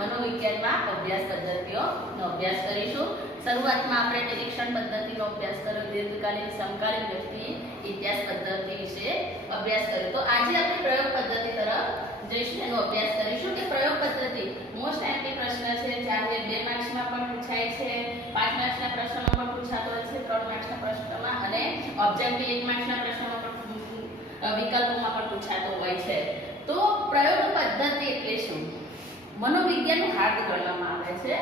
મનોવિજ્ઞાનમાં અભ્યાસ પદ્ધતિઓનો અભ્યાસ કરીશું। શરૂઆતમાં આપણે નિરીક્ષણ પદ્ધતિનો અભ્યાસ કર્યો, દીર્ઘકાલીન સમકાલીન વ્યક્તિ ઇતિહાસ પદ્ધતિ વિશે અભ્યાસ કર્યો। તો આજે આપણે પ્રયોગ પદ્ધતિ તરફ જઈશું, એનો અભ્યાસ કરીશું કે પ્રયોગ પદ્ધતિ મોસ્ટ એમપી પ્રશ્ન છે, જ્યારે 2 માર્ક્સમાં પણ પૂછાય છે, 5 માર્ક્સના પ્રશ્નોમાં પણ પૂછાતો હોય છે, 3 માર્ક્સના પ્રશ્નોમાં અને ઓબ્જેક્ટિવ 1 માર્ક્સના પ્રશ્નોમાં પણ વિકલ્પોમાં પણ પૂછાતો હોય છે। તો પ્રયોગ પદ્ધતિ એટલે શું? મનોવિજ્ઞાનનું હાર્દ ગણવામાં આવે છે।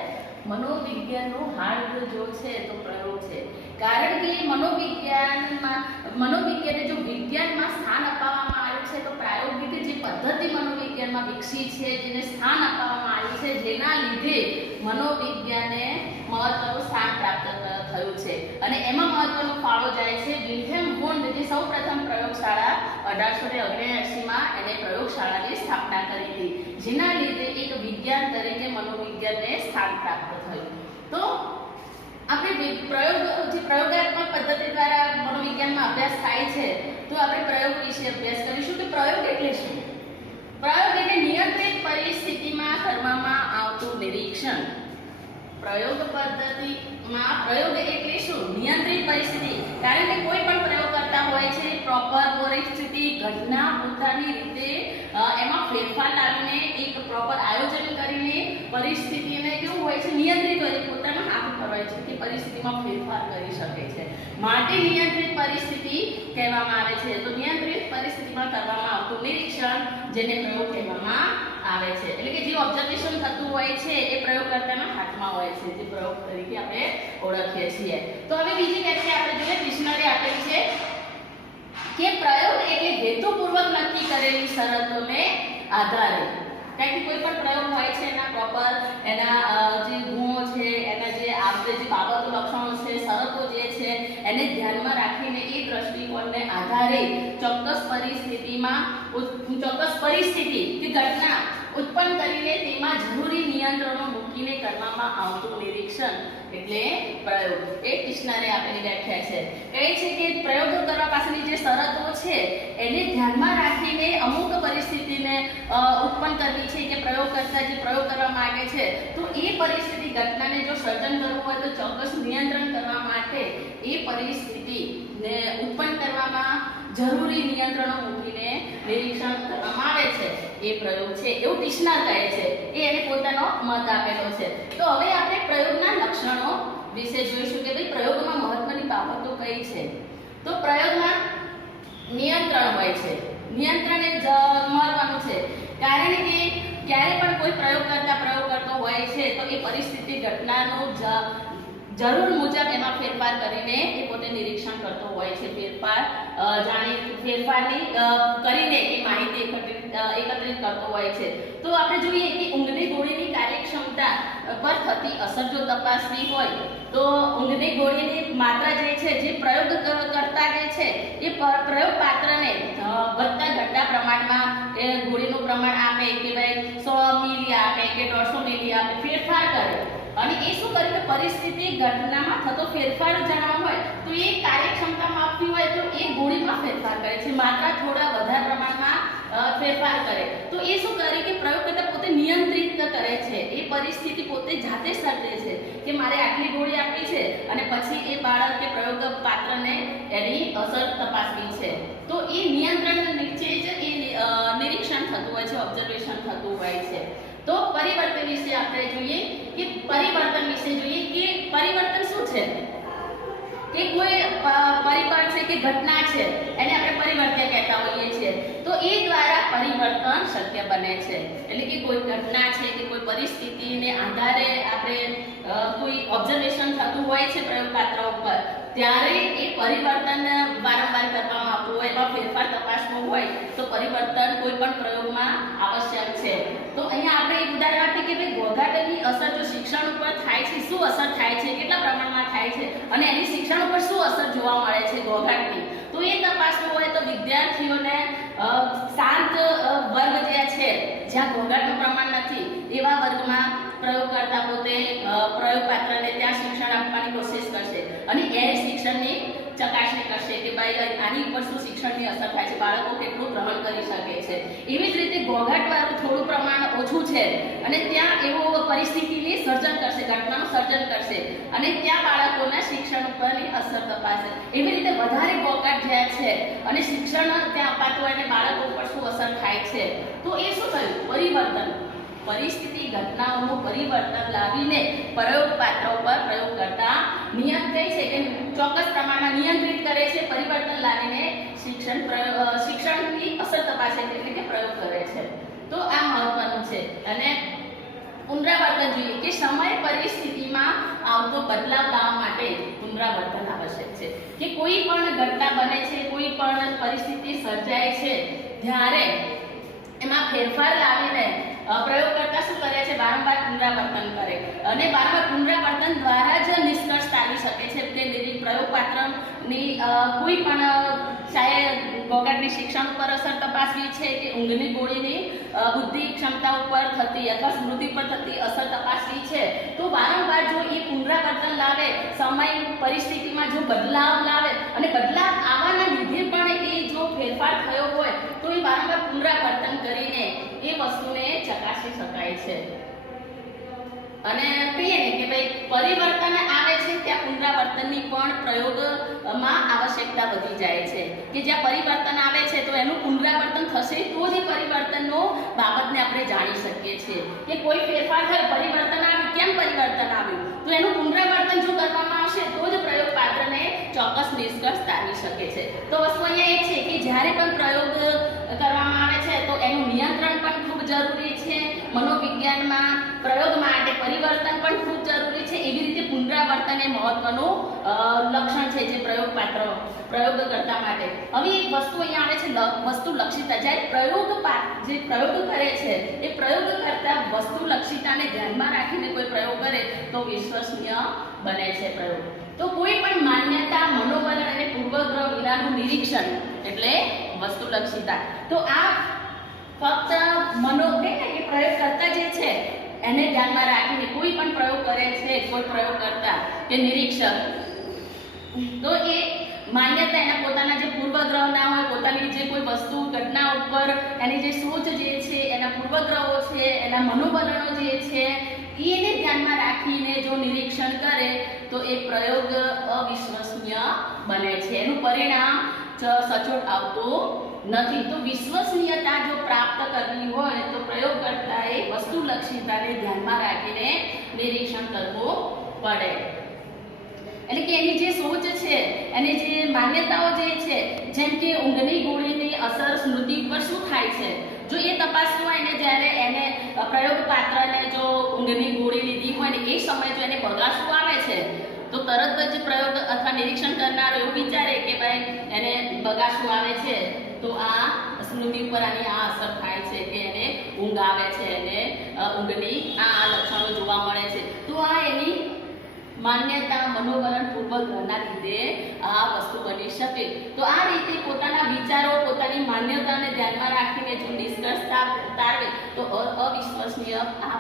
મનોવિજ્ઞાનનું હાર્દ જો છે તો પ્રયોગ છે, કારણ કે મનોવિજ્ઞાનને જો વિજ્ઞાનમાં સ્થાન અપાવવામાં આવ્યું છે, તો પ્રાયોગિક જે પદ્ધતિ મનોવિજ્ઞાનમાં વિકસી છે, જેને સ્થાન અપાવવામાં આવ્યું છે, જેના લીધે મનોવિજ્ઞાનને મહત્વનું સ્થાન પ્રાપ્ત થયું છે। અને એમાં મહત્વનો ફાળો જાય છે વિલ્હેલ્મ વોન્ડ, જે સૌપ્રથમ પ્રયોગશાળા 1879માં એને પ્રયોગશાળાની સ્થાપના કરી હતી, જેના લીધે એક વિજ્ઞાન તરીકે મનોવિજ્ઞાનને સ્થાન પ્રાપ્ત થયું। તો આપણે પ્રયોગાત્મક પદ્ધતિ દ્વારા મનોવિજ્ઞાનમાં અભ્યાસ થાય છે, તો આપણે પ્રયોગ વિશે અભ્યાસ કરીશું કે પ્રયોગ એટલે શું? પ્રયોગ એટલે નિયંત્રિત પરિસ્થિતિમાં કરવામાં આવતું નિરીક્ષણ। પ્રયોગ પદ્ધતિમાં પ્રયોગ એટલે શું? નિયંત્રિત પરિસ્થિતિ, કારણ કે કોઈ પણ પ્રયોગ કરતા હોય છે, પ્રોપર પરિસ્થિતિ ઘટના પોતાની રીતે એમાં ફેરફાર લાવીને એક પ્રોપર આયોજન કરીને પરિસ્થિતિને કેવું હોય છે, નિયંત્રિત હોય છે, પોતાના હાથ પર હોય છે કે પરિસ્થિતિમાં ફેરફાર કરી શકે છે, માટે નિયંત્રિત પરિસ્થિતિ કહેવામાં આવે છે। તો નિયંત્રિત પરિસ્થિતિમાં કરવામાં આવતું નિરીક્ષણ, જેને પ્રયોગ કહેવામાં આવે છે, એટલે કે જે ઓબ્ઝર્વેશન થતું હોય છે એ પ્રયોગકર્તાના હાથમાં હોય છે, જે પ્રયોગ તરીકે આપણે ઓળખીએ છીએ। તો હવે બીજી વ્યાખ્યા આપણે જોઈએ, ડિક્શનરી આપેલી છે કે પ્રયોગ એટલે હેતુપૂર્વક નક્કી કરેલી શરતોને આધારે, કારણ કે કોઈ પણ પ્રયોગ હોય છે એના પ્રોપર એના જે ગુણો છે, એના જે આપણે જે બાબતો લક્ષણો છે, શરતો જે છે, એને ધ્યાનમાં રાખીને એ દ્રષ્ટિકોણને આધારે ચોક્કસ પરિસ્થિતિ કે ઘટના ઉત્પન્ન કરીને તેમાં જરૂરી નિયંત્રણો મૂકીને કરવામાં આવતું નિરીક્ષણ એટલે પ્રયોગ। એ ડિક્શનરી આપેલી વ્યાખ્યા છે, કહે છે કે પ્રયોગ કરવા પાછળની જે શરતો છે એને ધ્યાનમાં રાખીને અમુક પરિસ્થિતિને ઉત્પન્ન કરવી છે કે પ્રયોગ કરતા જે પ્રયોગ કરવા માંગે છે, તો એ પરિસ્થિતિ ઘટનાને જો સર્જન કરવું હોય તો ચોક્કસ નિયંત્રણ કરવા માટે એ પરિસ્થિતિને ઉત્પન્ન કરવામાં જરૂરી નિયંત્રણો મૂકીને નિરીક્ષણ કરવામાં આવે છે, એ પ્રયોગ છે, એવું ટિશ્નર કહે છે, એ એને પોતાનો મત આપેલો છે। તો હવે આપણે પ્રયોગના લક્ષણો વિશે જોઈશું કે ભાઈ પ્રયોગમાં મહત્વની બાબતો કઈ છે। તો પ્રયોગમાં નિયંત્રણ હોય છે, નિયંત્રણ એ મહત્વનું છે, કારણ કે ક્યારે પણ કોઈ પ્રયોગ કરતો હોય છે તો એ પરિસ્થિતિ ઘટનાનો જરૂર મુજબ એમાં ફેરફાર કરીને એ પોતે નિરીક્ષણ કરતો હોય છે, ફેરફારની કરીને એ માહિતી એકત્રિત કરતો હોય છે। તો આપણે જોઈએ કે ઊંઘની ગોળીની કાર્યક્ષમતા પર થતી અસર જો તપાસવી હોય તો ઊંઘની ગોળીની માત્રા જે છે, જે પ્રયોગ કરતા જે છે એ પ્રયોગ પાત્રને વધતા ઘટતા પ્રમાણમાં એ ગોળીનું પ્રમાણ આપે કે ભાઈ 100 મિલી આપે કે 150 મિલી આપે, ફેરફાર કરે, અને એ શું કરે કે પરિસ્થિતિ ઘટનામાં થતો ફેરફાર જાણવા હોય તો એ કાર્યક્ષમતા માપવી હોય તો એ ગોળીમાં ફેરફાર કરે છે, માત્રા થોડા વધારે પ્રમાણમાં ફેરફાર કરે, તો એ શું કરે કે પ્રયોગકર્તા પોતે નિયંત્રિત કરે છે, એ પરિસ્થિતિ પોતે જાતે સર્જે છે કે મારે આટલી ગોળી આપી છે અને પછી એ બાળક કે પ્રયોગ પાત્રને એની અસર તપાસવી છે, તો એ નિયંત્રણ નીચે જ એ નિરીક્ષણ થતું હોય છે, ઓબ્ઝર્વેશન થતું હોય છે। તો પરિવર્તન વિશે આપણે જોઈએ કે પરિવર્તન શું છે કે કોઈ પરિબળ છે કે ઘટના છે એને આપણે પરિવર્તન કહેતા હોઈએ છીએ, તો એ દ્વારા પરિવર્તન શક્ય બને છે, એટલે કે કોઈ ઘટના છે કે કોઈ પરિસ્થિતિને આધારે આપણે કોઈ ઓબ્ઝર્વેશન થતું હોય છે પ્રયોગપાત્ર ઉપર, ત્યારે એ પરિવર્તન વારંવાર કરવામાં આવતું હોય, એમાં ફેરફાર તપાસવું હોય તો પરિવર્તન કોઈ પણ પ્રયોગમાં આવશ્યક છે। તો અહીંયા આપણે એક ઉદાહરણ આપીએ કે ભાઈ ઘોઘાટની અસર જો શિક્ષણ ઉપર થાય છે, શું અસર થાય છે, કેટલા પ્રમાણમાં થાય છે, અને એની શિક્ષણ ઉપર શું અસર જોવા મળે છે ઘોઘાટની, તો એ તપાસવું હોય તો વિદ્યાર્થીઓને શાંત વર્ગ જે છે જ્યાં ઘોઘાટનું પ્રમાણ નથી એવા વર્ગમાં પ્રયોગકર્તા પોતે પ્રયોગપાત્રને ત્યાં શિક્ષણ આપવાની કોશિશ કરશે અને એ શિક્ષણની ચકાસણી કરશે કે ભાઈ આની ઉપર શું શિક્ષણની અસર થાય છે, બાળકો કેટલું ગ્રહણ કરી શકે છે. એવી જ રીતે ઘોંઘાટવાળું થોડું પ્રમાણ ઓછું છે અને ત્યાં એવો પરિસ્થિતિની સર્જન કરશે, ઘટનાનું સર્જન કરશે અને ત્યાં બાળકોના શિક્ષણ ઉપરની અસર તપાસે. એવી રીતે વધારે ઘોંઘાટ જ્યાં છે અને શિક્ષણ ત્યાં અપાતું હોય અને બાળકો ઉપર શું અસર થાય છે, તો એ શું થયું? પરિવર્તન, પરિસ્થિતિ ઘટનાઓનું પરિવર્તન લાવીને પ્રયોગ પાત્ર ઉપર પ્રયોગ કરતા નિયમ કહે છે કે ચોક્કસ પ્રમાણમાં નિયંત્રિત કરે છે, પરિવર્તન લાવીને શિક્ષણની અસર તપાસે છે, એટલે કે પ્રયોગ કરે છે. તો આ મહત્વનું છે. અને પુનરાવર્તન જોઈએ કે સમય પરિસ્થિતિમાં આવતો બદલાવ લાવવા માટે પુનરાવર્તન આવશ્યક છે. કે કોઈ પણ ઘટના બને છે, કોઈ પણ પરિસ્થિતિ સર્જાય છે, જ્યારે એમાં ફેરફાર લાવીને પ્રયોગકર્તા શું કરે છે? વારંવાર પુનરાવર્તન કરે અને વારંવાર પુનરાવર્તન દ્વારા જ નિષ્કર્ષ આવી શકે છે કે પ્રયોગ પાત્રની કોઈ પણ ચાહે ઘોંઘાટની શિક્ષણ ઉપર અસર તપાસવી છે કે ઊંઘની ગોળીની બુદ્ધિ ક્ષમતા ઉપર થતી અથવા સ્મૃતિ પર થતી અસર તપાસવી છે, તો વારંવાર જો એ પુનરાવર્તન લાવે, સમય પરિસ્થિતિમાં જો બદલાવ લાવે અને બદલાવ આવવાના લીધે પણ એ જો ફેરફાર થયો હોય તો એ વારંવાર પુનરાવર્તન કરીને એ વસ્તુને ચકાસી શકાય છે. અને કહીએ ને કે ભાઈ પરિવર્તન આવે છે ત્યાં પુનરાવર્તનની પણ પ્રયોગમાં આવશ્યકતા વધી જાય છે. કે જ્યાં પરિવર્તન આવે છે તો એનું પુનરાવર્તન થશે તો જ પરિવર્તનનો બાબતને આપણે જાણી શકીએ છીએ. કે કોઈ ફેરફાર થયો, પરિવર્તન આવ્યું, કેમ પરિવર્તન આવ્યું, તો એનું પુનરાવર્તન જો કરવામાં આવશે તો જ પ્રયોગ પાત્રને ચોક્કસ નિષ્કર્ષ તારવી શકે છે. તો વસ્તુ અહીંયા એ છે કે જ્યારે પણ પ્રયોગ કરવામાં આવે છે તો એનું નિયંત્રણ પણ ખૂબ જરૂરી છે. મનોવિજ્ઞાનમાં પ્રયોગ માટે પરિવર્તન પણ ખૂબ જરૂરી છે. એવી રીતે પુનરાવર્તન એ મહત્વનું લક્ષણ છે જે પ્રયોગ કરતા માટે. હવે એક વસ્તુ અહીંયા આવે છે વસ્તુ લક્ષિતા. જ્યારે જે પ્રયોગ કરે છે એ પ્રયોગ કરતા વસ્તુ લક્ષિતાને ધ્યાનમાં રાખીને કોઈ પ્રયોગ કરે તો વિશ્વસનીય બને છે પ્રયોગ. તો કોઈ પણ માન્યતા, મનોબળ અને પૂર્વગ્રહ વિનાનું નિરીક્ષણ એટલે વસ્તુલક્ષિતા. તો આ ફક્ત કે પ્રયોગ કરતા જે છે એને ધ્યાનમાં રાખીને કોઈ પણ પ્રયોગ કરે છે, કોઈ પ્રયોગ કરતા કે નિરીક્ષક, તો એ માન્યતા એના પોતાના જે પૂર્વગ્રહ ના હોય, પોતાની જે કોઈ વસ્તુ ઘટના ઉપર એની જે સોચ જે છે, એના પૂર્વગ્રહો છે, એના મનોબળનો જે છે એને ધ્યાનમાં રાખીને જો નિરીક્ષણ કરે તો એ પ્રયોગ અવિશ્વસનીય બને છે. એનું પરિણામ સચોટ આવતું નથી. તો વિશ્વસનીયતા જો પ્રાપ્ત કરવી હોય તો પ્રયોગકર્તાએ વસ્તુલક્ષિતાને ધ્યાનમાં રાખીને નિરીક્ષણ કરવું પડે. એટલે કે એની જે સોચ છે, એની જે માન્યતાઓ જે છે, જેમ કે ઊંઘની ગોળીની અસર સ્મૃતિ પર શું થાય છે, જો એ તપાસવું હોય ને જ્યારે એને પ્રયોગ પાત્રને જો ઊંઘની ગોળી લીધી હોય ને એ સમયે જો એને બગાસું આવે છે તો તરત જ પ્રયોગ અથવા નિરીક્ષણ કરનારો એવું વિચારે કે ભાઈ એને બગાસું આવે છે તો આ સ્મૃતિ ઉપર આની આ અસર થાય છે કે એને ઊંઘ આવે છે, એને ઊંઘની આ લક્ષણો જોવા મળે છે. તો આ એની માન્યતા, મનોવરણ, પૂર્વગ્રહના લીધે આ વસ્તુ બની શકે. તો આ રીતે પોતાના વિચારો, પોતાની માન્યતાને ધ્યાનમાં રાખીને જો નિષ્કર્ષ તારવે તો અવિશ્વસનીય આ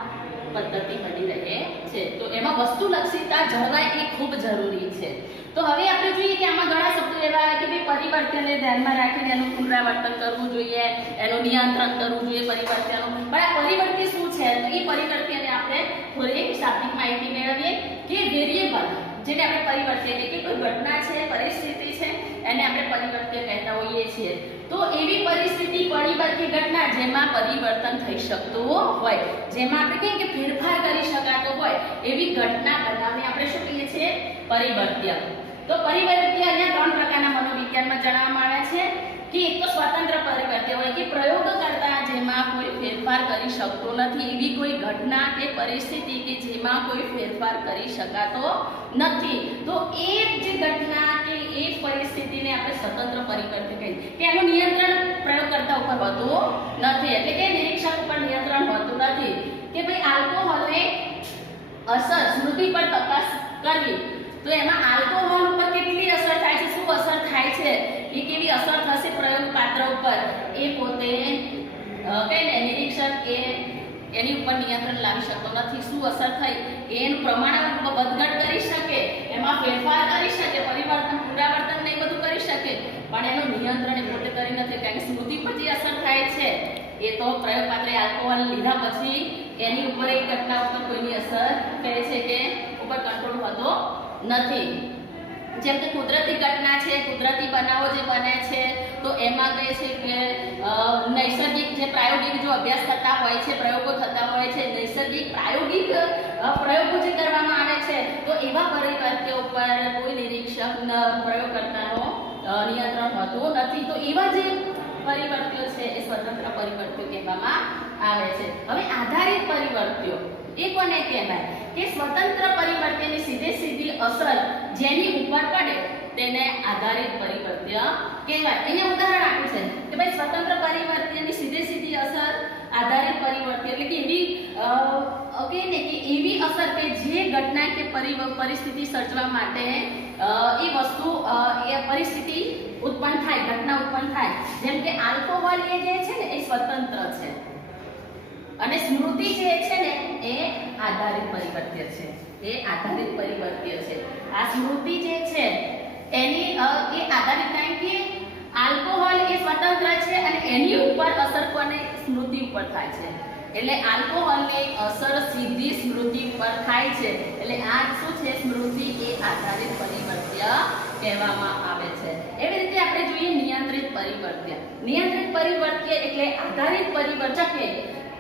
પદ્ધતિ બની રહે છે. તો એમાં વસ્તુલક્ષિતા જળવાય એ ખૂબ જરૂરી છે. તો હવે આપણે જોઈએ કે આમાં ઘણા શબ્દો એવા આવે કે ભાઈ પરિવર્તનને ધ્યાનમાં રાખીને એનું પુનરાવર્તન કરવું જોઈએ, એનું નિયંત્રણ કરવું જોઈએ પરિવર્તનનું. પણ આ પરિવર્તન શું છે? તો એ પરિવર્તનને આપણે થોડી શાબ્દિક માહિતી મેળવીએ કે વેરિયેબલ જેને આપણે પરિવર્તન એટલે કે કોઈ ઘટના છે, પરિસ્થિતિ છે, એને આપણે પરિવર્તન કહેતા હોઈએ છીએ. તો એવી પરિસ્થિતિ, પરિબળ કે ઘટના જેમાં પરિવર્તન થઈ શકતું હોય, જેમાં આપણે કહીએ કે ફેરફાર કરી શકાતો હોય એવી ઘટના બનાવને આપણે શું કહીએ છીએ? પરિવર્તન. તો પરિવર્તન અહીંયા 3 પ્રકારના મનોવિજ્ઞાનમાં જણાવવામાં આવે છે કે એક તો સ્વતંત્ર પરિવર્તન હોય કે પ્રયોગ કરતા જેમાં કોઈ ફેરફાર કરી શકતો નથી, એવી કોઈ ઘટના કે પરિસ્થિતિ કે જેમાં કોઈ ફેરફાર કરી શકાતો નથી. તો એ જે ઘટના કે એ પરિસ્થિતિને આપણે સ્વતંત્ર પરિવર્તન કહીએ કે એનું નિયંત્રણ પ્રયોગકર્તા ઉપર હોતું નથી. એટલે કે નિરીક્ષક ઉપર નિયંત્રણ હોતું નથી. કે ભાઈ આલ્કોહોલને અસર સ્મૃતિ પર તપાસ કરવી તો એમાં આલ્કોહોલ ઉપર કેટલી અસર થાય છે, શું અસર થાય છે, એ કેવી અસર થશે પ્રયોગ પાત્ર ઉપર, એ પોતે નિરીક્ષક એની ઉપર નિયંત્રણ લાવી શકતો નથી. શું અસર થઈ એનું પ્રમાણ વધઘટ કરી શકે, એમાં ફેરફાર કરી શકે, પરિવર્તન પુનરાવર્તન નહીં પણ એનું નિયંત્રણ એ પોતે કરી નથી, કારણ કે સ્મૃતિ પર જે અસર થાય છે એ તો પ્રયોગ પાત્રે આલ્કોહોલ લીધા પછી એની ઉપર એક ઘટના ઉપર કોઈની અસર કહે છે કે ઉપર કંટ્રોલ હોતો નથી. જેમ કે કુદરતી ઘટના છે, કુદરતી બનાવો જે બને છે તો એમાં કહે છે કે નૈસર્ગિક જે પ્રાયોગિક જો અભ્યાસ થતા હોય છે, પ્રયોગો થતા હોય છે, નૈસર્ગિક પ્રાયોગિક પ્રયોગો જે કરવામાં આવે છે તો એવા પરિવર્ત્યો ઉપર કોઈ નિરીક્ષક પ્રયોગકર્તાનો નિયંત્રણ હોતું નથી. તો એવા જે પરિવર્ત્યો છે એ સ્વતંત્ર પરિવર્ત્યો કહેવામાં આવે છે. હવે આધારિત પરિવર્ત્યો એ કોને કહેવાય કે સ્વતંત્ર પરિવર્ત્યની સીધી અસર જેની ઉપર પડે તેને આધારિત પરિવર્ત્ય કહેવાય. અહીંયા ઉદાહરણ આપ્યું છે કે ભાઈ સ્વતંત્ર પરિવર્ત્યની સીધી અસર આધારિત પરિવર્ત્ય એટલે કે એવી કે એવી અસર કે જે ઘટના કે પરિસ્થિતિ સર્જવા માટે એ વસ્તુ એ પરિસ્થિતિ ઉત્પન્ન થાય, ઘટના ઉત્પન્ન થાય. જેમ કે આલ્કોહોલ એ જે છે ને એ સ્વતંત્ર છે અને સ્મૃતિ જે છે ને એ આધારિત પરિવર્ત્ય છે. એ આધારિત પરિવર્ત્ય છે. આ સ્મૃતિ જે છે એની એ આધારિત, કારણ કે આલ્કોહોલ એ સ્વતંત્ર છે અને એની ઉપર અસર કોને સ્મૃતિ ઉપર થાય છે. એટલે આલ્કોહોલની અસર સીધી સ્મૃતિ ઉપર થાય છે. એટલે આ શું છે, સ્મૃતિ એ આધારિત પરિવર્ત્ય કહેવામાં આવે છે. એવી રીતે આપણે જોઈએ નિયંત્રિત પરિવર્ત્ય. નિયંત્રિત પરિવર્ત્ય એટલે આધારિત પરિવર્તક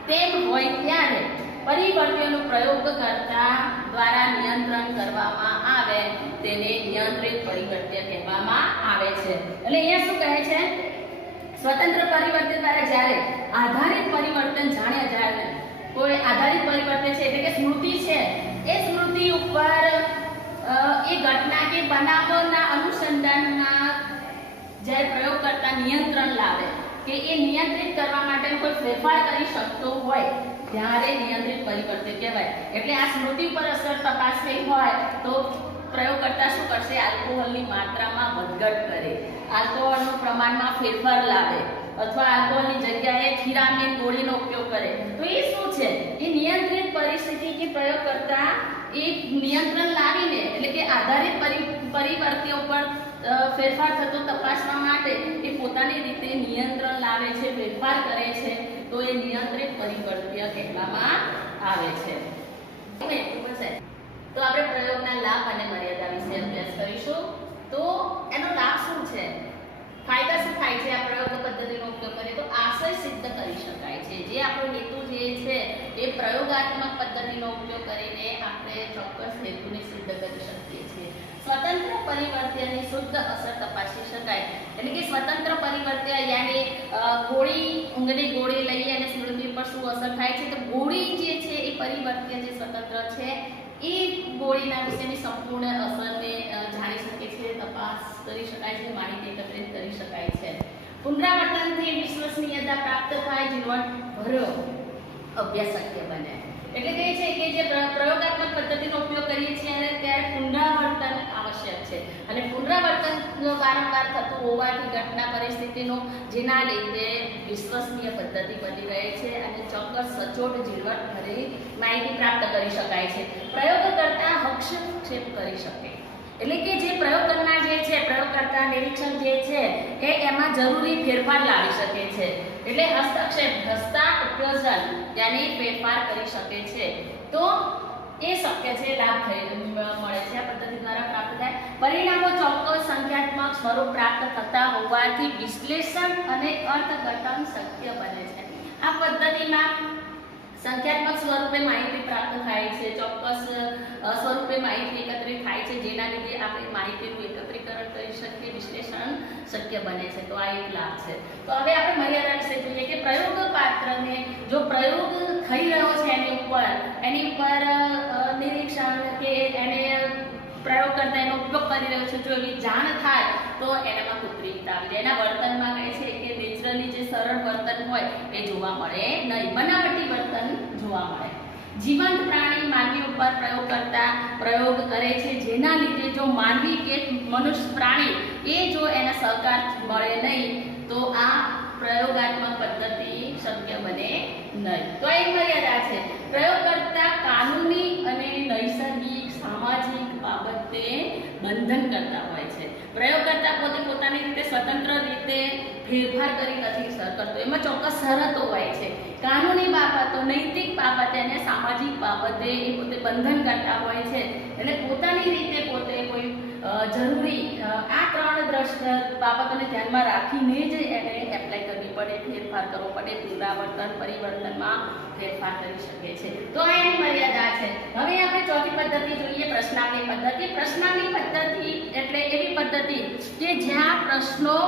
તેમ હોય ત્યારે પરિવર્ત્યનો પ્રયોગ કરતા દ્વારા નિયંત્રણ કરવામાં આવે તેને નિયંત્રિત પરિવર્ત્ય કહેવામાં આવે છે. એટલે અહીંયા શું કહે છે, સ્વતંત્ર પરિવર્તન દ્વારા જ્યારે આધારિત પરિવર્તન જાણ્યા જાય, કોઈ આધારિત પરિવર્તન છે એટલે કે સ્મૃતિ છે એ સ્મૃતિ ઉપર એ ઘટના કે બનાવના અનુસંધાનમાં જ્યારે પ્રયોગ કરતા નિયંત્રણ લાવે કે એ નિયંત્રિત કરવા માટે કોઈ ફેરફાર કરી શકતો હોય ત્યારે નિયંત્રિત પરિવર્તન કહેવાય. એટલે આ સ્મૃતિ પર અસર તપાસવી હોય તો પ્રયોગકર્તા શું કરશે, આલ્કોહોલની માત્રામાં વધઘટ કરે, આલ્કોહોલનું પ્રમાણમાં ફેરફાર લાવે અથવા આલ્કોહોલની જગ્યાએ થીરામીન ગોળીનો ઉપયોગ કરે. તો એ શું છે, એ નિયંત્રિત પરિસ્થિતિ કે પ્રયોગકર્તા એ નિયંત્રણ લાવીને એટલે કે આધારિત પરિવર્ત્યો પર ફેરફાર થતો તપાસવા માટે એ પોતાની રીતે નિયંત્રણ લાવે છે, ફેરફાર કરે છે. તો એ નિયંત્રિત પરિવર્ત્ય કહેવામાં આવે છે. તો આપણે પ્રયોગના લાભ અને મર્યાદા વિશે અભ્યાસ કરીશું. તો એનો લાભ શું છે, ફાયદા શું થાય છે આ પ્રયોગ પદ્ધતિનો ઉપયોગ કરીએ તો આશય સિદ્ધ કરી શકાય છે. જે આપણો હેતુ જે છે એ પ્રયોગાત્મક પદ્ધતિનો ઉપયોગ કરીને આપણે ચોક્કસ હેતુને સિદ્ધ કરી શકીએ છીએ. સ્વતંત્ર પરિવર્ત્યની શુદ્ધ અસર તપાસી શકાય. એટલે કે સ્વતંત્ર પરિવર્ત્ય યાની ઊંઘની ગોળી લઈએ અને સ્મૃતિ પર શું અસર થાય છે, તો ગોળી જે છે એ પરિવર્ત્ય જે સ્વતંત્ર છે એ ગોળીના વિશેની સંપૂર્ણ અસરને જાણી શકે છે, તપાસ કરી શકાય છે, માહિતી એકત્રિત કરી શકાય છે. પુનરાવર્તનથી વિશ્વસનીયતા પ્રાપ્ત થાય, ઝીણવટભર્યો અભ્યાસ શક્ય બને. એટલે કહે છે કે જે પ્રયોગાત્મક પદ્ધતિનો ઉપયોગ કરીએ છીએ અને ત્યારે પુનરાવર્તન આવશ્યક છે અને પુનરાવર્તન વારંવાર થતું હોવાથી ઘટના પરિસ્થિતિનું જેના લીધે વિશ્વસનીય પદ્ધતિ બની રહે છે અને ચોક્કસ સચોટ ઝીણવટભરી માહિતી પ્રાપ્ત કરી શકાય છે. પ્રયોગ કરતા હસ્તક્ષેપ કરી શકે. એટલે કે જે પ્રયોગ કરનાર જે છે, પ્રયોગકર્તા નિરીક્ષક જે છે એ એમાં જરૂરી ફેરફાર લાવી શકે છે. એટલે હસ્તક્ષેપ, હસ્તા ઉપયોજન યાની ફેરફાર કરી શકે છે. તો એ શક્ય છે, લાભ મળે છે આ પદ્ધતિ દ્વારા પ્રાપ્ત થાય. પરિણામો ચોક્કસ સંખ્યાત્મક સ્વરૂપ પ્રાપ્ત થતા હોવાથી વિશ્લેષણ અને અર્થઘટન શક્ય બને છે. આ પદ્ધતિમાં સંખ્યાત્મક સ્વરૂપે માહિતી પ્રાપ્ત થાય છે, ચોક્કસ સ્વરૂપે માહિતી એકત્રિત થાય છે, જેના લીધે આપણે માહિતીનું એકત્રીકરણ કરી શકીએ, વિશ્લેષણ શક્ય બને છે. તો આ એક લાભ છે. તો હવે આપણે મર્યાદા વિશે જોઈએ કે પ્રયોગ પાત્રને જો પ્રયોગ થઈ રહ્યો છે એની ઉપર નિરીક્ષણ કે એને પ્રયોગ કરતા એનો ઉપયોગ કરી રહ્યો છે, જો એવી જાણ થાય તો એનામાં કૃત્રિમતા આવી જાય. એના વર્તનમાં કહે છે કે નેચરલી જે સરળ વર્તન હોય એ જોવા મળે નહીં, બનાવટી વર્તન જોવા મળે. જીવંત પ્રાણી માનવી ઉપર પ્રયોગ કરતા પ્રયોગ કરે છે, જેના લીધે જો માનવી કે મનુષ્ય પ્રાણી એ જો એને સહકાર મળે નહીં તો આ પ્રયોગાત્મક પદ્ધતિ શક્ય બને નહીં. તો એક મર્યાદા છે. પ્રયોગ કરતા કાનૂની અને નૈસર્ગિક સામાજિક બાબતે બંધન કરતા હોય છે. પ્રયોગકર્તા પોતે પોતાની રીતે સ્વતંત્ર રીતે ફેરફાર કરી નથી કરતો. એમાં ચોક્કસ શરતો હોય છે, કાનૂની બાબતો, નૈતિક બાબતે અને સામાજિક બાબતે એ પોતે બંધન કરતા હોય છે. એટલે પોતાની રીતે પોતે કોઈ જરૂરી આ ત્રણ બાબતોને ધ્યાનમાં રાખીને જ એને એપ્લાય કરવી પડે, ફેરફાર કરવો પડે, પુનરાવર્તન પરિવર્તનમાં ફેરફાર કરી શકે છે. તો આ એની મર્યાદા છે. હવે આપણે ચોથી પદ્ધતિ જોઈએ, પ્રશ્નાવલી પદ્ધતિ. પ્રશ્નાવલી પદ્ધતિ એટલે એવી પદ્ધતિ કે જ્યાં પ્રશ્નો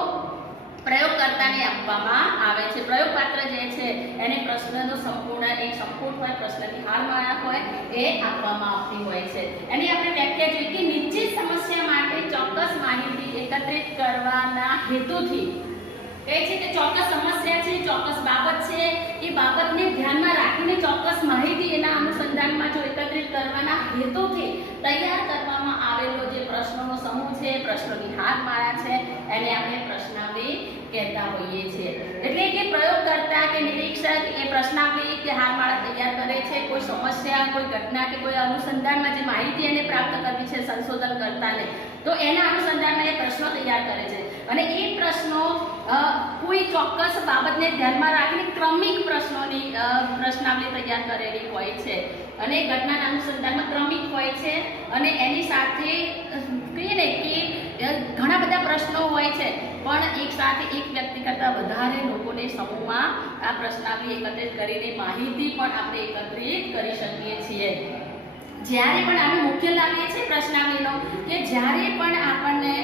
પ્રયોગકર્તાને આપવામાં આવે છે. પ્રયોગપાત્ર જે છે એને પ્રશ્નનો સંપૂર્ણ એક સંપૂર્ણ હોય, પ્રશ્નની હારમાળા હોય એ આપવામાં આવતી હોય છે. એની આપણે વ્યાખ્યા જોઈએ કે નિશ્ચિત સમસ્યા માટે ચોક્કસ માહિતી એકત્રિત કરવાના હેતુથી કહે છે કે ચોક્કસ સમસ્યા છે, ચોક્કસ બાબત છે, એ બાબતને ધ્યાનમાં રાખીને ચોક્કસ માહિતી એના અનુસંધાનમાં જો એકત્રિત કરવાના હેતુથી તૈયાર કરવામાં આવેલો જે પ્રશ્નોનો સમૂહ છે, પ્રશ્નોની હારમાળા છે, એને આપણે પ્રશ્નાવલી કહેતા હોઈએ છીએ. એટલે કે પ્રયોગકર્તા કે નિરીક્ષક એ પ્રશ્નાવલી કે હારમાળા તૈયાર કરે છે. કોઈ સમસ્યા, કોઈ ઘટના કે કોઈ અનુસંધાનમાં જે માહિતી એને પ્રાપ્ત કરવી છે સંશોધનકર્તાને, તો એના અનુસંધાનમાં એ પ્રશ્નો તૈયાર કરે છે. અને એ પ્રશ્નો કોઈ ચોક્કસ બાબતને ધ્યાનમાં રાખીને ક્રમિક પ્રશ્નોની પ્રશ્નાવલી તૈયાર કરેલી હોય છે. અને ઘટનાના અનુસંધાનમાં ક્રમિક હોય છે. અને એની સાથે કહીએ ને કે ઘણા બધા પ્રશ્નો હોય છે, પણ એક સાથે એક વ્યક્તિ કરતાં વધારે લોકોને સમૂહમાં આ પ્રશ્નાવલી એકત્રિત કરીને માહિતી પણ આપણે એકત્રિત કરી શકીએ છીએ. જ્યારે પણ આનો મુખ્ય લાભ એ છે પ્રશ્નાવલીનો કે જ્યારે પણ આપણને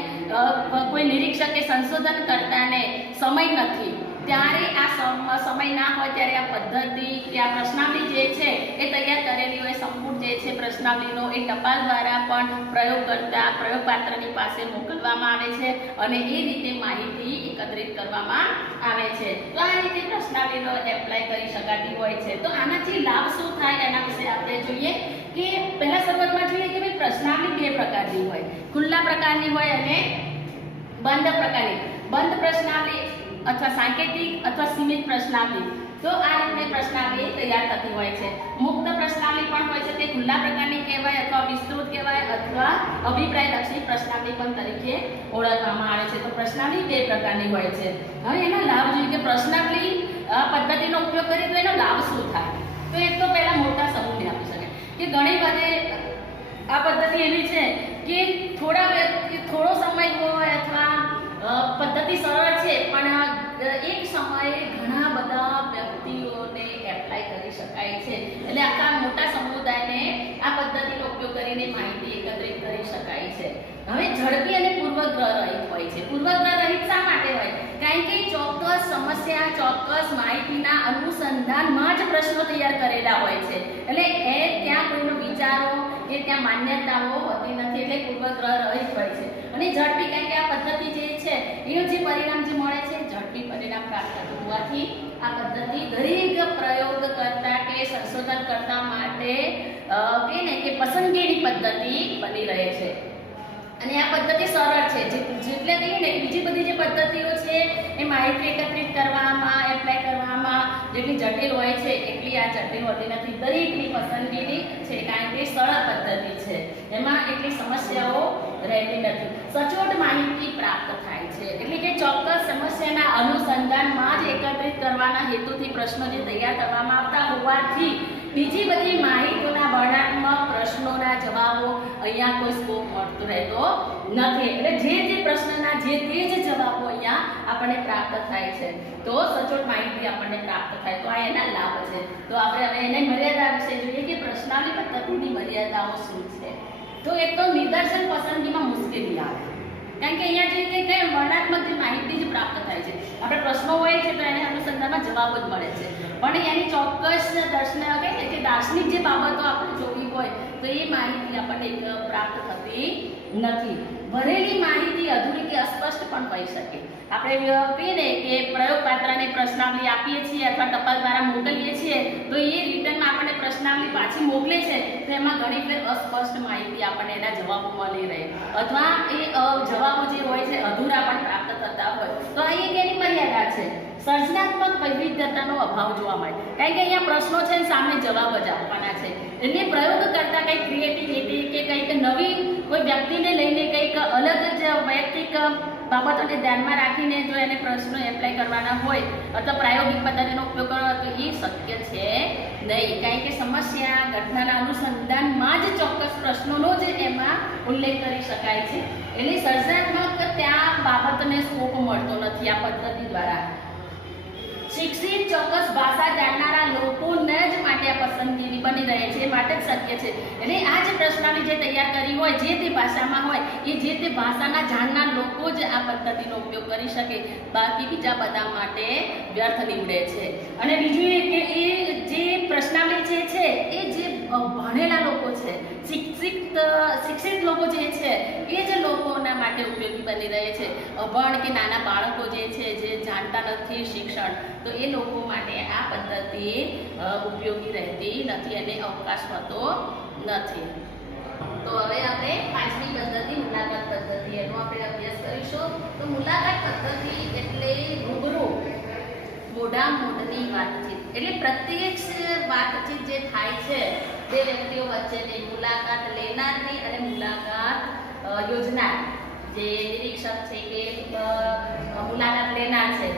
કોઈ નિરીક્ષક કે સંશોધનકર્તાને સમય નથી, ત્યારે આ સમય ના હોય ત્યારે આ પદ્ધતિ કે આ પ્રશ્નાવલી જે છે એ તૈયાર કરેલી હોય, સંપૂર્ણ જે છે પ્રશ્નાવલીનો એ ટપાલ દ્વારા પણ પ્રયોગકર્તા પ્રયોગપાત્રની પાસે મોકલવામાં આવે છે અને એ રીતે માહિતી એકત્રિત કરવામાં આવે છે. તો આ રીતે પ્રશ્નાવલીનો એપ્લાય કરી શકાતી હોય છે. તો આનાથી લાભ શું થાય એના વિશે આપણે જોઈએ કે પહેલા શરૂઆતમાં જોઈએ કે ભાઈ પ્રશ્નાવલી બે પ્રકારની હોય, ખુલ્લા પ્રકારની હોય અને બંધ પ્રકારની. બંધ પ્રશ્નાવલી અથવા સાંકેતિક અથવા સીમિત પ્રશ્નાવલી, તો આ રીતે પ્રશ્નાવલી તૈયાર થતી હોય છે. મુક્ત પ્રશ્નાવલી પણ હોય છે, તે ખુલ્લા પ્રકારની કહેવાય અથવા વિસ્તૃત કહેવાય અથવા અભિપ્રાયલક્ષી પ્રશ્નાવલી પણ તરીકે ઓળખવામાં આવે છે. તો પ્રશ્નાવલી બે પ્રકારની હોય છે. હવે એના લાભ જોઈએ કે પ્રશ્નાવલી પદ્ધતિનો ઉપયોગ કરીએ તો એનો લાભ શું થાય. તો એક તો પહેલા મોટા સમૂહને આપી શકાય કે ઘણી બધે આ પદ્ધતિ એવી છે કે થોડો સમય હોય અથવા પદ્ધતિ સરળ છે, પણ એક સમયે ઘણા બધા વ્યક્તિઓને એપ્લાય કરી શકાય છે. એટલે આખા મોટા સમુદાયને આ પદ્ધતિનો ઉપયોગ કરીને માહિતી એકત્રિત કરી શકાય છે. હવે ઝડપી અને પૂર્વગ્રહ રહિત હોય છે. પૂર્વગ્રહ રહિત શા માટે હોય? કારણ કે ચોક્કસ સમસ્યા, ચોક્કસ માહિતીના અનુસંધાનમાં જ પ્રશ્નો તૈયાર કરેલા હોય છે. એટલે એ ત્યાં કોઈનો વિચારો કે ત્યાં માન્યતાઓ હોતી નથી, એટલે પૂર્વગ્રહ રહિત હોય છે. અને ઝડપી, કારણ કે આ પદ્ધતિ જે છે એનું જે પરિણામ જે મળે છે ઝડપી પરિણામ પ્રાપ્ત થવાથી આ પદ્ધતિ દરેક પ્રયોગકર્તા કે સંશોધનકર્તા માટે કે પસંદગીની પદ્ધતિ બની રહે છે. અને આ પદ્ધતિ સરળ છે. જેટલે કહીએ ને બીજી બધી જે પદ્ધતિઓ છે એ માહિતી એકત્રિત કરવામાં, એપ્લાય કરવામાં જેટલી જટિલ હોય છે એટલી આ જટિલ હોતી નથી. દરેકની પસંદગીની છે, કારણ કે સરળ પદ્ધતિ છે, એમાં એટલી સમસ્યાઓ રહેતી નથી. સચોટ માહિતી પ્રાપ્ત થાય છે. એટલે કે ચોક્કસ સમસ્યાના અનુસંધાનમાં જ એકત્રિત કરવાના હેતુથી પ્રશ્નો જે તૈયાર કરવામાં આવતા હોવાથી બીજી બધી માહિતીઓના વર્ણનાત્મક પ્રશ્નોના જવાબો અહીંયા કોઈ સ્કોપ મળતો રહેતો નથી. એટલે જે પ્રશ્નના જે તે જ જવાબો અહીંયા આપણને પ્રાપ્ત થાય છે. તો સચોટ માહિતી આપણને પ્રાપ્ત થાય. તો આ એના લાભ છે. તો આપણે હવે એને મર્યાદા વિશે જોઈએ કે પ્રશ્નાવલી પદ્ધતિની મર્યાદાઓ શું છે. તો એક તો નિદર્શન પસંદગીમાં મુશ્કેલી આવે, કારણ કે અહીંયા જે કે વર્ણનાત્મક જે માહિતી જ પ્રાપ્ત થાય છે. આપણે પ્રશ્નો હોય છે તો એને અનુસંધાનમાં જવાબ જ મળે છે, પણ એની ચોક્કસ કહીએ કે દાર્શનિક જે બાબતો આપણે જોવી હોય તો એ માહિતી આપણને પ્રાપ્ત થતી નથી. ભરેલી માહિતી અધૂરી કે અસ્પષ્ટ પણ હોઈ શકે. આપણે કહીએ ને કે પ્રયોગપાત્રને પ્રશ્નાવલી આપીએ છીએ અથવા ટપાલ દ્વારા મોકલીએ છીએ તો એ રિટર્નમાં આપણને પ્રશ્નાવલી પાછી મોકલે છે તો એમાં ઘણી ફેર અસ્પષ્ટ માહિતી આપણને એના જવાબો મળી રહે અથવા એ જવાબો જે હોય છે અધૂરા પણ પ્રાપ્ત થતા હોય. તો આ એક એની મર્યાદા છે. સર્જનાત્મક વૈવિધ્યતાનો અભાવ જોવા મળે, કારણ કે અહીંયા પ્રશ્નો છે સામે જવાબ જ આપવાના છે. એટલે પ્રયોગ કરતા કંઈક ક્રિએટિવિટી કે કંઈક કે નવી કોઈ વ્યક્તિને લઈને કંઈક અલગ જ વૈયક્તિક બાબતોને ધ્યાનમાં રાખીને જો એને પ્રશ્નો એપ્લાય કરવાના હોય અથવા પ્રાયોગિક પદ્ધતિનો ઉપયોગ કરવો તો એ શક્ય છે નહીં, કારણ કે સમસ્યા ઘટનાના અનુસંધાનમાં જ ચોક્કસ પ્રશ્નોનો જ એમાં ઉલ્લેખ કરી શકાય છે. એટલે સર્જનાત્મક ત્યાં બાબતને સ્કોપ મળતો નથી આ પદ્ધતિ દ્વારા. શિક્ષિત ચોક્કસ ભાષા જાણનારા લોકોને જ માટે આ પસંદગી બની રહે છે, માટે જ શક્ય છે. એટલે આ જે પ્રશ્નાવલી જે તૈયાર કરી હોય જે તે ભાષામાં હોય એ જે તે ભાષાના જાણનાર લોકો જ આ પદ્ધતિનો ઉપયોગ કરી શકે, બાકી બીજા બધા માટે વ્યર્થ નીવડે છે. અને બીજું એ કે એ જે પ્રશ્નાવલી જે છે એ જે ભણેલા લોકો છે, શિક્ષિત લોકો જે છે એ જ લોકોના માટે ઉપયોગી બની રહે છે. અભણ કે નાના બાળકો જે છે જે જાણતા નથી શિક્ષણ, તો એ લોકો માટે આ પદ્ધતિ ઉપયોગી રહેતી નથી અને અવકાશ હોતો નથી. તો હવે આપણે પાંચમી પદ્ધતિ મુલાકાત પદ્ધતિ એનો આપણે અભ્યાસ કરીશું. તો મુલાકાત પદ્ધતિ એટલે રૂબરૂ મોઢા મોઢની વાતચીત, એટલે પ્રત્યક્ષ વાતચીત જે થાય છે બે વ્યક્તિઓ વચ્ચેની, મુલાકાત લેનારની અને મુલાકાત યોજનાર જે નિરીક્ષક છે કે મુલાકાત લેનાર છે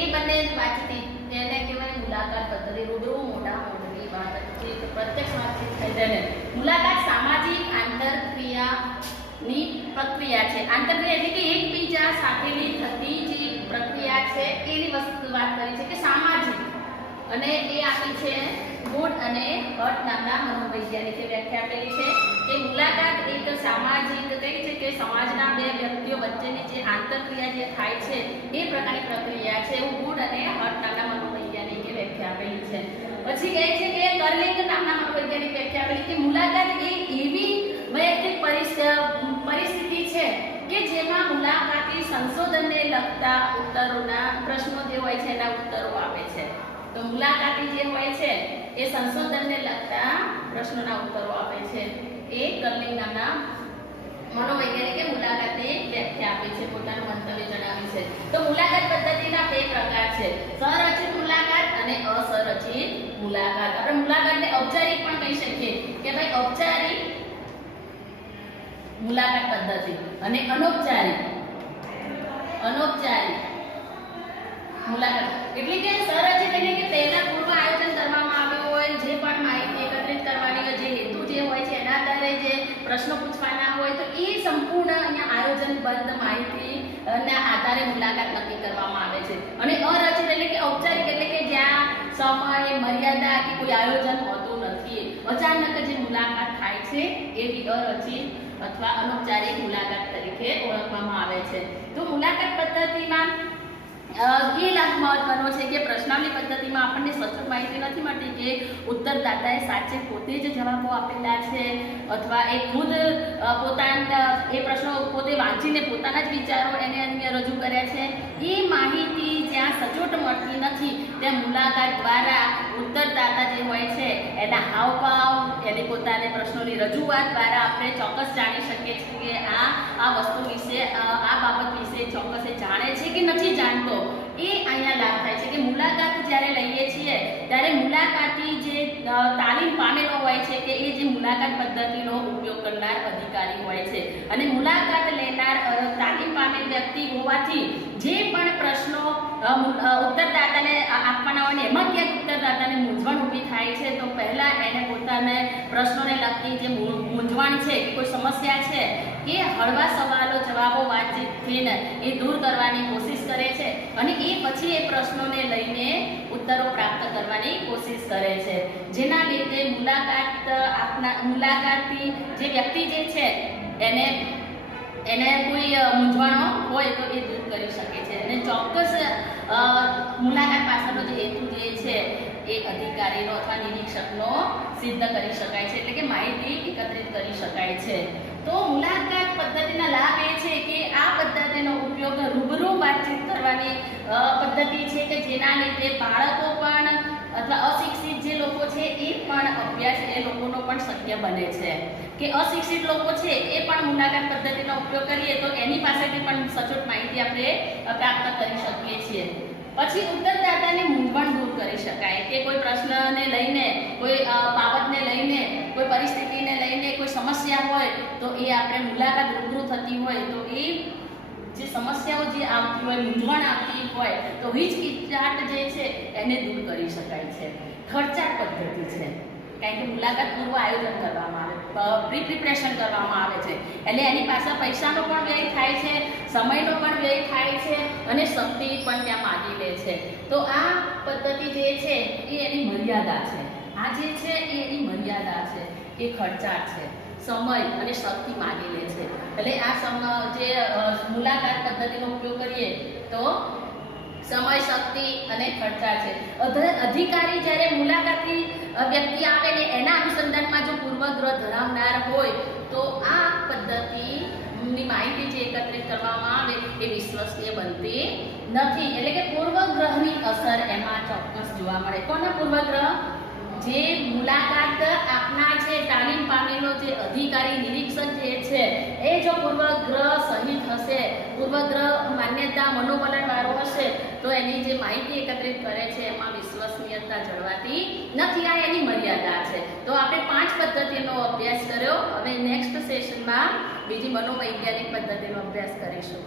એ બંને વાતચીત એને કહેવાય મુલાકાત પદ્ધતિ. રૂબરૂ મોઢા મોઢની વાતચીત, પ્રત્યક્ષ વાતચીત થઈ જાય. મુલાકાત સામાજિક આંતરક્રિયાની પ્રક્રિયા છે. આંતરક્રિયા એટલે કે એકબીજા સાથેની થતી જે પ્રક્રિયા છે એની વસ્તુ વાત કરી છે કે સામાજિક, અને એ આપી છે ગુડ અને હર્ટ નામના મનોવૈજ્ઞાનિકે વ્યાખ્યા આપેલી છે કે મુલાકાત એક સામાજિક કઈ છે કે સમાજના બે વ્યક્તિઓ વચ્ચેની જે આંતરક્રિયા જે થાય છે એ પ્રકારની પ્રક્રિયા છે, એવું ગુડ અને હર્ટ નામના મનોવૈજ્ઞાનિકે વ્યાખ્યા આપેલી છે. પછી કહે છે કે કર્લિંગ નામના મનોવૈજ્ઞાનિકે વ્યાખ્યા આપેલી કે મુલાકાત એ એવી વૈયક્તિક પરિસ્થિતિ છે કે જેમાં મુલાકાતી સંશોધનને લગતા ઉત્તરોના પ્રશ્નો જે હોય છે એના ઉત્તરો આપે છે. તો મુલાકાતી જે હોય છે એ સંશોધનને લગતા પ્રશ્નોના ઉત્તરો આપે છે. એ કર્લિંગ નામના મનોવૈજ્ઞાનિકે મુલાકાતની વ્યાખ્યા આપી છે, પોતાનું મંતવ્ય જણાવ્યું છે. તો મુલાકાત પદ્ધતિના બે પ્રકાર છે, સંરચિત મુલાકાત અને અસંરચિત મુલાકાત. આપણે મુલાકાતને ઔપચારિક પણ કહી શકીએ કે ભાઈ ઔપચારિક મુલાકાત પદ્ધતિ અને અનૌપચારિક મુલાકાત. એટલે કે સંરચિત એટલે કે પહેલા પૂર્વ આયોજન કરવામાં આવ્યું હોય, જે પણ માહિતી એકત્રિત કરવાની હોય, જે હેતુ જે હોય છે એના આધારે જે પ્રશ્નો પૂછવાના હોય, તો એ સંપૂર્ણ અહીંયા આયોજનબદ્ધ માહિતી ના આધારે મુલાકાત નક્કી કરવામાં આવે છે. અને અરચિત એટલે કે ઔપચારિક એટલે કે જ્યાં સમય મર્યાદા કે કોઈ આયોજન હોતું નથી, અચાનક જે મુલાકાત થાય છે એવી અરચિત અથવા અનૌપચારિક મુલાકાત તરીકે ઓળખવામાં આવે છે. તો મુલાકાત પદ્ધતિમાં એ લાભ મહત્વનો છે કે પ્રશ્નાવલી પદ્ધતિમાં આપણને સચોટ માહિતી નથી મળતી કે ઉત્તરદાતાએ સાચે પોતે જ જવાબો આપેલા છે અથવા એ ખુદ પોતાના એ પ્રશ્નો પોતે વાંચીને પોતાના જ વિચારો એને અહીંયા રજૂ કર્યા છે. એ માહિતી જ્યાં સચોટ મળતી નથી ત્યાં મુલાકાત દ્વારા ઉત્તરદાતા જે હોય છે એના હાવભાવ, એની પોતાને પ્રશ્નોની રજૂઆત દ્વારા આપણે ચોક્કસ જાણી શકીએ છીએ કે આ વસ્તુ વિશે આ બાબત વિશે ચોક્કસ એ જાણે છે કે નથી જાણતો. એ અહીંયા લાભ થાય છે કે મુલાકાત જ્યારે લઈએ છીએ ત્યારે મુલાકાતી જે તાલીમ પામેલો હોય છે કે એ જે મુલાકાત પદ્ધતિનો ઉપયોગ કરનાર અધિકારી હોય છે અને મુલાકાત લેનાર તાલીમ પામેલ વ્યક્તિ હોવાથી જે પણ પ્રશ્નો ઉત્તરદાતાને આપવાના હોય ને એમાં ક્યાંક ઉત્તરદાતાને મૂંઝવણ ઊભી થાય છે તો પહેલાં એને પોતાને પ્રશ્નોને લગતી જે મૂંઝવણ છે કે કોઈ સમસ્યા છે એ હળવા સવાલો જવાબો વાતચીતથી એ દૂર કરવાની કોશિશ કરે છે અને એ પછી એ પ્રશ્નોને લઈને ઉત્તરો પ્રાપ્ત કરવાની કોશિશ કરે છે, જેના લીધે મુલાકાતી જે વ્યક્તિ જે છે એને કોઈ મૂંઝવણો હોય તો એ દૂર કરી શકે છે અને ચોક્કસ મુલાકાત પાછળનો જે હેતુ જે છે એ અધિકારીનો અથવા નિરીક્ષકનો સિદ્ધ કરી શકાય છે, એટલે કે માહિતી એકત્રિત કરી શકાય છે. તો મુલાકાત પદ્ધતિના લાભ એ છે કે આ પદ્ધતિનો ઉપયોગ રૂબરૂ વાતચીત કરવાની પદ્ધતિ છે કે જેના લીધે બાળકો પણ અથવા અશિક્ષિત જે લોકો છે એ પણ અભ્યાસ એ લોકોનો પણ શક્ય બને છે કે અશિક્ષિત લોકો છે એ પણ મુલાકાત પદ્ધતિનો ઉપયોગ કરીએ તો એની પાસેથી પણ સચોટ માહિતી આપણે પ્રાપ્ત કરી શકીએ છીએ. પછી ઉત્તરદાતાની મૂંઝવણ દૂર કરી શકાય કે કોઈ પ્રશ્નને લઈને, કોઈ બાબતને લઈને, કોઈ પરિસ્થિતિને લઈને, કોઈ કોઈ સમસ્યા હોય તો એ આપણે મુલાકાત રૂબરૂ થતી હોય તો એ જે સમસ્યાઓ જે આવતી હોય, મૂંઝવણ આવતી હોય તો હિચકિચાટ જે છે એને દૂર કરી શકાય છે. ખર્ચાળ પદ્ધતિ છે, કારણ કે મુલાકાત પૂર્વ આયોજન કરવામાં આવે, પ્રી પ્રિપરેશન કરવામાં આવે છે, એટલે એની પાસે પૈસાનો પણ વ્યય થાય છે, સમયનો પણ વ્યય થાય છે અને શક્તિ પણ ત્યાં માગી લે છે. તો આ પદ્ધતિ જે છે એ એની મર્યાદા છે. આ જે છે એ એની મર્યાદા છે, એ ખર્ચાળ છે, સમય અને શક્તિ માગી લે છે. એટલે આ જે મુલાકાત પદ્ધતિનો ઉપયોગ કરીએ તો સમય, શક્તિ અને ખર્ચાળ છે. અધિકારી જ્યારે મુલાકાતી વ્યક્તિ આવે ને એના અનુસંધાનમાં જો પૂર્વગ્રહ ધરાવનાર હોય તો આ પદ્ધતિની માહિતી જે એકત્રિત કરવામાં આવે એ વિશ્વસનીય બનતી નથી. એટલે કે પૂર્વગ્રહની અસર એમાં ચોક્કસ જોવા મળે. કોના પૂર્વગ્રહ? જે મુલાકાત આપનાર છે, તાલીમ પામેલો જે અધિકારી નિરીક્ષક જે છે એ જો પૂર્વગ્રહ સહિત હશે, પૂર્વગ્રહ માન્યતા મનોવલણવાળો હશે તો એની જે માહિતી એકત્રિત કરે છે એમાં વિશ્વસનીયતા જળવાતી નથી. આ એની મર્યાદા છે. તો આપણે 5 પદ્ધતિનો અભ્યાસ કર્યો. હવે નેક્સ્ટ સેશનમાં બીજી મનોવૈજ્ઞાનિક પદ્ધતિનો અભ્યાસ કરીશું.